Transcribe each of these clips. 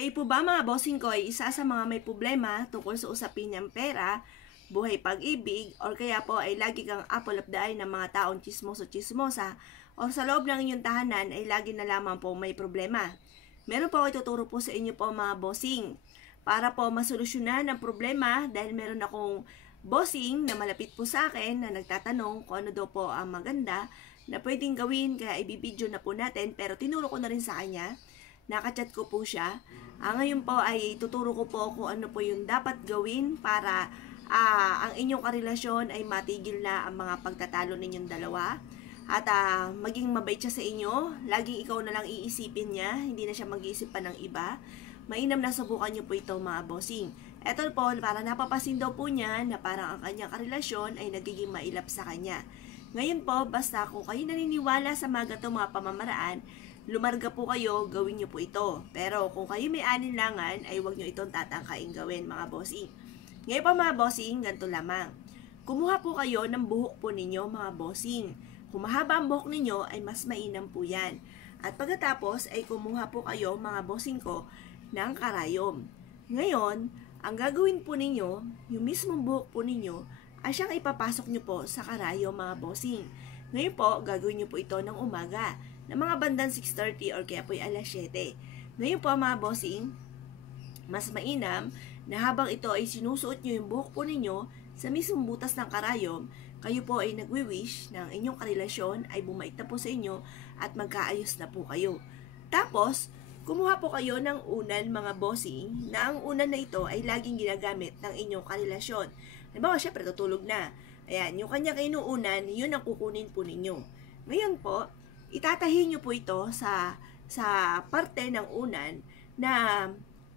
Kayo po ba mga bossing ko ay isa sa mga may problema tungkol sa usapin ng pera, buhay pag-ibig, or kaya po ay lagi kang apple of the eye ng mga taong chismoso-chismosa, o sa loob ng inyong tahanan ay lagi na lamang po may problema? Meron po ako ituturo po sa inyo po mga bossing para po masolusyonan ang problema dahil meron akong bossing na malapit po sa akin na nagtatanong kung ano daw po ang maganda na pwedeng gawin, kaya ibibideo na po natin, pero tinuro ko na rin sa kanya. Nakachat ko po siya. Ngayon po ay tuturo ko po kung ano po yung dapat gawin para ang inyong karelasyon ay matigil na ang mga pagtatalo ninyong dalawa. At maging mabait siya sa inyo. Laging ikaw na lang iisipin niya. Hindi na siya mag-iisip pa ng iba. Mainam na subukan niyo po ito mga bossing. Ito po, para napapasin daw po niya na parang ang kanyang karelasyon ay nagiging mailap sa kanya. Ngayon po, basta kung kayo naniniwala sa mga ganitong mga pamamaraan, lumarga po kayo, gawin nyo po ito. Pero kung kayo may alinlangan, ay huwag nyo itong tatangkain gawin mga bossing. Ngayon po mga bossing, ganito lamang. Kumuha po kayo ng buhok po ninyo mga bossing. Kung mahaba ang buhok ninyo, ay mas mainam po yan. At pagkatapos ay kumuha po kayo mga bossing ko ng karayom. Ngayon, ang gagawin po ninyo, yung mismong buhok po ninyo, ay siyang ipapasok nyo po sa karayom mga bossing. Ngayon po, gagawin nyo po ito ng umaga, ng mga bandang 6:30 or kaya po ay alas 7. Ngayon po mga bossing, mas mainam na habang ito ay sinusuot nyo yung buhok po ninyo sa mismong butas ng karayom, kayo po ay nagwi-wish na ang inyong karelasyon ay bumait na po sa inyo at magkaayos na po kayo. Tapos, kumuha po kayo ng unan mga bossing na ang unan na ito ay laging ginagamit ng inyong karelasyon. Halimbawa, syempre tutulog na. Ayan, yung kanyang inuunan, yun ang kukunin po ninyo. Ngayon po, itatahin nyo po ito sa parte ng unan na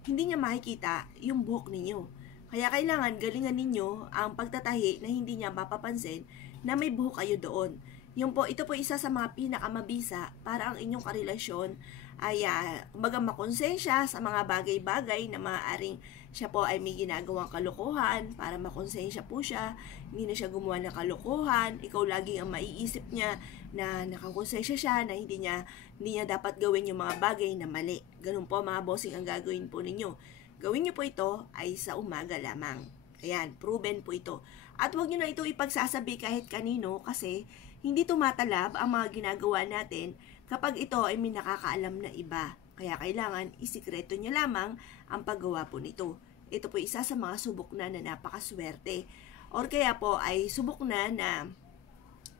hindi niya makikita yung buhok ninyo. Kaya kailangan galingan ninyo ang pagtatahi na hindi niya mapapansin na may buhok kayo doon. Ito po isa sa mga pinakamabisa para ang inyong karelasyon ay kumbaga makonsensya sa mga bagay-bagay na maaaring siya po ay may ginagawang kalokohan, para makonsensya po siya, hindi na siya gumawa ng kalokohan, ikaw laging ang maiisip niya na nakakonsensya siya, na hindi niya dapat gawin yung mga bagay na mali. Ganun po mga bossing ang gagawin po ninyo. Gawin niyo po ito ay sa umaga lamang. Ayan, proven po ito. At huwag niyo na ito ipagsasabi kahit kanino kasi hindi tumatalab ang mga ginagawa natin kapag ito ay may nakakaalam na iba. Kaya kailangan isikreto niyo lamang ang paggawa po nito. Ito po isa sa mga subok na napakaswerte. Or kaya po ay subok na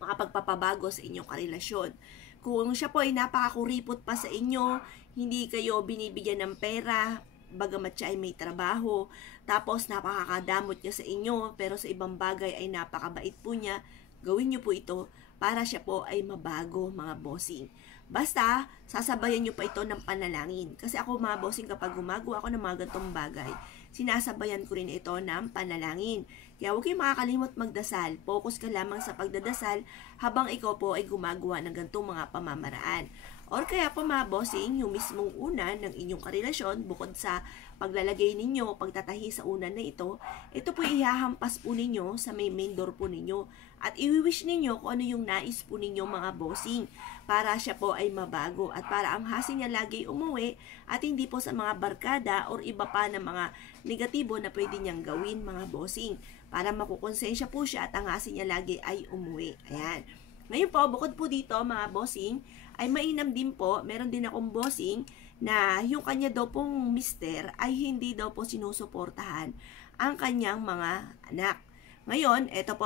makapagpapabago sa inyong karelasyon. Kung siya po ay napakakuripot pa sa inyo, hindi kayo binibigyan ng pera, bagamat siya ay may trabaho, tapos napakakadamot niya sa inyo, pero sa ibang bagay ay napakabait po niya, gawin niyo po ito para siya po ay mabago mga bossing. Basta, sasabayan nyo pa ito ng panalangin. Kasi ako mga bossing, kapag gumagawa ako ng mga gantong bagay, sinasabayan ko rin ito ng panalangin. Kaya huwag kayong makakalimot magdasal. Focus ka lamang sa pagdadasal habang ikaw po ay gumagawa ng gantong mga pamamaraan. Or kaya po mga bossing, yung mismong unan ng inyong karelasyon, bukod sa paglalagay ninyo, pagtatahi sa unan na ito po ihahampas po ninyo sa main door po ninyo. At i-wish ninyo kung ano yung nais po ninyo mga bossing para siya po ay mabago at para ang hasi niya lagi umuwi at hindi po sa mga barkada or iba pa na mga negatibo na pwede niyang gawin mga bossing para makukonsensya po siya at ang hasi niya lagi ay umuwi. Ayan. Ngayon po, bukod po dito mga bossing, ay mainam din po, meron din akong bossing na yung kanya daw pong mister ay hindi daw po sinusuportahan ang kanyang mga anak. Ngayon, ito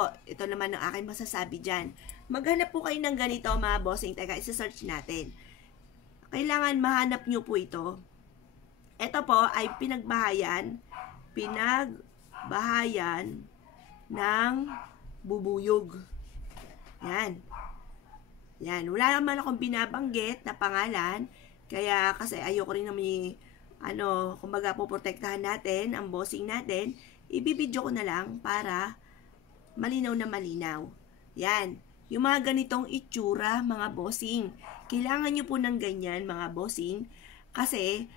naman ang aking masasabi dyan. Maghanap po kayo ng ganito mga bossing. Teka, isa-search natin. Kailangan mahanap nyo po ito. Ito po ay pinagbahayan ng bubuyog. Yan. Yan. Wala naman akong binabanggit na pangalan. Kaya kasi ayoko rin naman kumbaga po protektahan natin ang bossing natin. Ibibidyo ko na lang para malinaw na malinaw. Yan. Yung mga ganitong itsura, mga bossing. Kailangan nyo po ng ganyan, mga bossing. Kasi,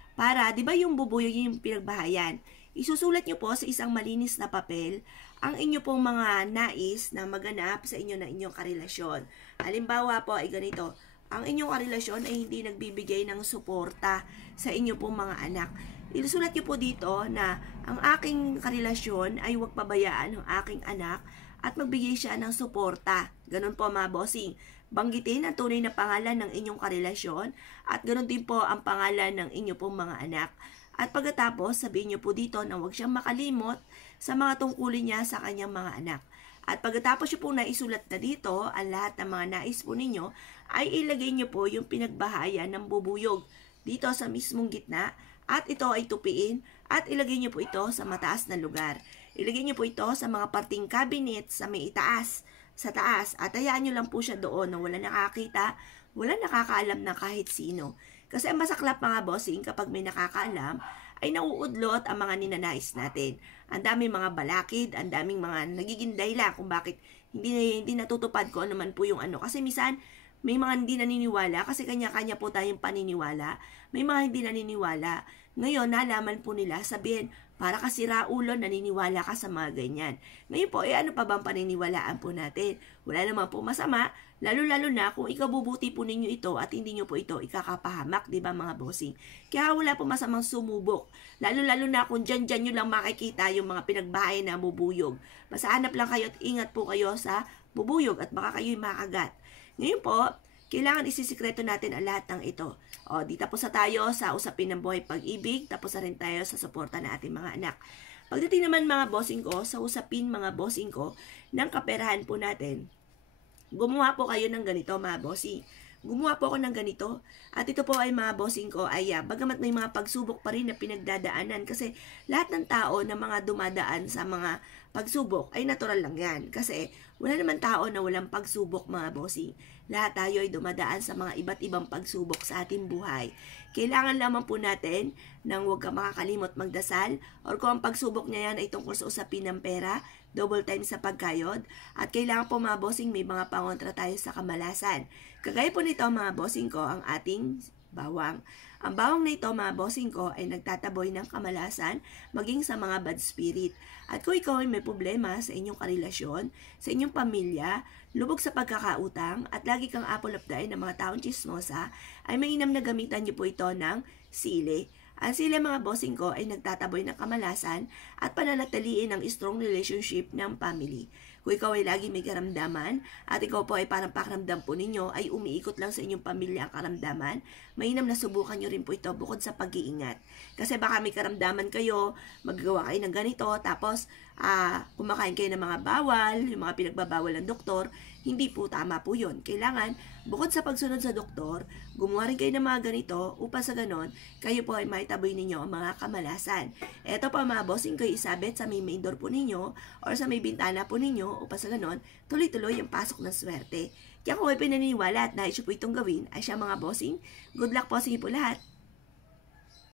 di ba yung bubuyog yung pinagbahayan? Isusulat nyo po sa isang malinis na papel ang inyo pong mga nais na maganap sa inyo na inyong karelasyon. Halimbawa po ay ganito. ang inyong karelasyon ay hindi nagbibigay ng suporta sa inyo pong mga anak. Isulat niyo po dito na ang aking karelasyon ay huwag pabayaan ng aking anak at magbigay siya ng suporta. Ganun po mga bossing. Banggitin ang tunay na pangalan ng inyong karelasyon at ganun din po ang pangalan ng inyong pong mga anak. At pagkatapos, sabihin niyo po dito na huwag siyang makalimot sa mga tungkulin niya sa kanyang mga anak. At pagkatapos niyo po na isulat na dito ang lahat ng mga nais po ninyo, ay ilagay niyo po yung pinagbahayan ng bubuyog dito sa mismong gitna at ito ay tupiin at ilagay niyo po ito sa mataas na lugar. Ilagay niyo po ito sa mga parting cabinet sa may itaas, sa taas at hayaan niyo lang po siya doon na wala nakakita, wala nakakaalam ng kahit sino. Kasi ang masaklap mga bossing kapag may nakakaalam ay nauudlot ang mga ninanais natin. Ang daming mga balakid, ang daming mga nagiging dahilan kung bakit hindi natutupad ko ano man po yung ano. Kasi minsan may mga hindi naniniwala kasi kanya-kanya po tayong paniniwala. May mga hindi naniniwala. Ngayon, nalaman po nila, sabihin, para kasi raulo, naniniwala ka sa mga ganyan. Ngayon po, ano pa bang paniniwalaan po natin? Wala naman po masama, lalo-lalo na kung ikabubuti po ninyo ito at hindi nyo po ito ikakapahamak, di ba mga bossing? Kaya wala po masamang sumubok. Lalo-lalo na kung dyan nyo lang makikita yung mga pinagbahay na bubuyog. Basta hanap lang kayo at ingat po kayo sa bubuyog at baka kayo'y makagat. Ngayon po, kailangan isisikreto natin ang lahat ng ito. O, di tapos na tayo sa usapin ng buhay pag-ibig, tapos na rin tayo sa suporta ng ating mga anak. Pagdating naman mga bossing ko, sa usapin mga bossing ko, ng kaperahan po natin, gumawa po kayo ng ganito mga bossing. Gumawa po ako ng ganito. At ito po ay mga bossing ko ay bagamat may mga pagsubok pa rin na pinagdadaanan kasi lahat ng tao na mga dumadaan sa mga pagsubok ay natural lang yan. Kasi wala naman tao na walang pagsubok mga bossing. Lahat tayo ay dumadaan sa mga iba't ibang pagsubok sa ating buhay. Kailangan lamang po natin nang huwag ka makakalimot magdasal or kung ang pagsubok niya yan ay tungkol sa usapin ng pera, double time sa pagkayod, at kailangan po mga bossing may mga pangontra tayo sa kamalasan. Kagaya po nito mga bossing ko ang ating bawang. Ang bawang na ito mga bossing ko ay nagtataboy ng kamalasan maging sa mga bad spirit. At kung ikaw ay may problema sa inyong karelasyon, sa inyong pamilya, lubog sa pagkakautang at lagi kang apple of the eye ng mga taong chismosa, ay mainam na gamitan niyo po ito ng sili. Ang sili mga bossing ko ay nagtataboy ng kamalasan at pananatiliin ng strong relationship ng family. Kung ikaw ay lagi may karamdaman at ikaw po ay parang pakiramdam po ninyo ay umiikot lang sa inyong pamilya ang karamdaman, mainam na subukan nyo rin po ito bukod sa pag-iingat. Kasi baka may karamdaman kayo, magagawa kayo ng ganito, tapos kumakain kayo ng mga bawal, yung mga pinagbabawal ng doktor, hindi po tama po yun. Kailangan, bukod sa pagsunod sa doktor, gumawa rin kayo ng mga ganito upang sa ganon, kayo po ay maitaboy ninyo ang mga kamalasan. Ito pa mga bossing ko isabit sa may main door po ninyo or sa may bintana po ninyo upang sa ganon, tuloy-tuloy yung pasok ng swerte. Kaya kung ay pinaniniwala at nais po itong gawin, ay siya mga bossing, good luck po sa inyo po lahat.